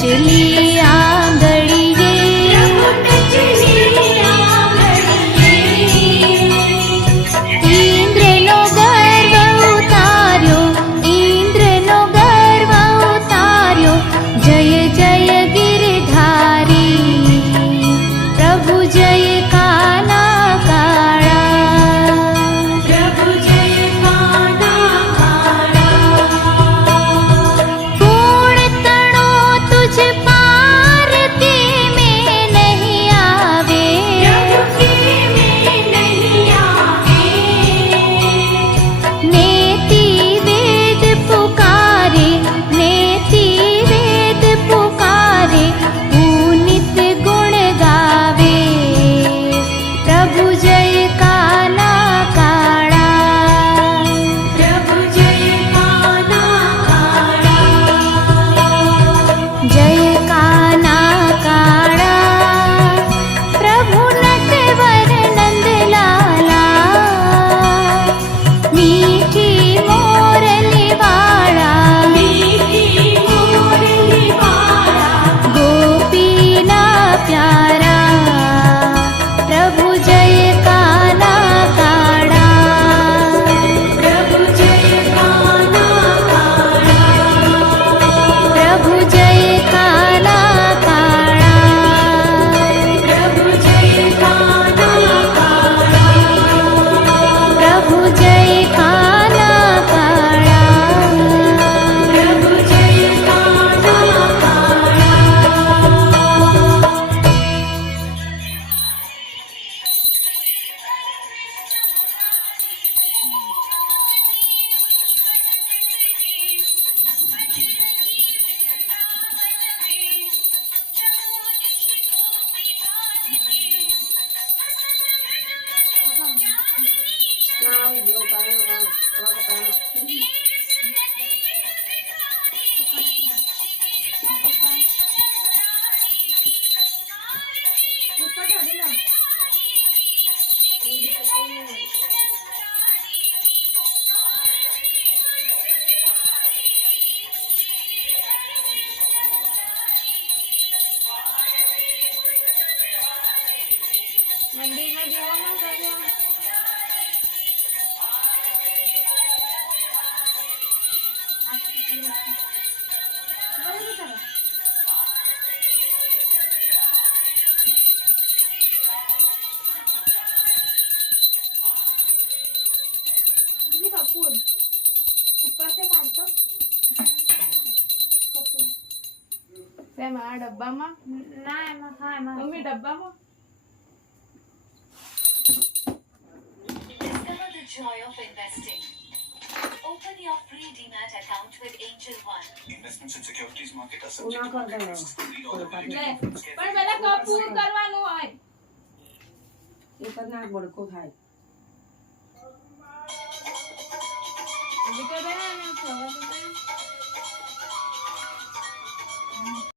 ટચલી આંગળીએ, ઇન્દ્રનો ગર્વ ઉતાર્યો, ઇન્દ્રનો ગર્વ ઉતાર્યો, જય જય ગિરધારી, પ્રભુ જય કાના કાળા, પ્રભુ જય કાના કાળા, ગુણ તણો તુજ પાર કે મેં નહીં આવે, नेति वेद पुकारे, नेति वेद पुकारे, पुनित गुण गावे, प्रभु जय काना काळा, प्रभु जय काना काळा, जय काना काळा, प्रभु नटवर नंदलाला, मीठी मोरली वाळा, गोपीना प्यारा, प्रभु जय काना काळा, प्रभु जय काना काळा, प्रभु जय काना काळा, प्रभु जय काना काळा, प्रभु जय काना काळा, प्रभु जय काना મંદિરમાં જવાનું કર્યું. કપૂર ઉપર से કાઢતો કપૂર શેમાં આ ડબ્બામાં? ના એમાં હા એમાં મમ્મી ડબ્બામાં? Discover the joy of investing. Open your free Demat account with Angel One. Investments in securities market are Una subject to કર market દેવાનો. risks. Read all the લે, valuations પણ carefully. પેલા કપૂર કરવાનું હોય. એ તો ના બળકો થાય. હજી તો બેન આને ખબર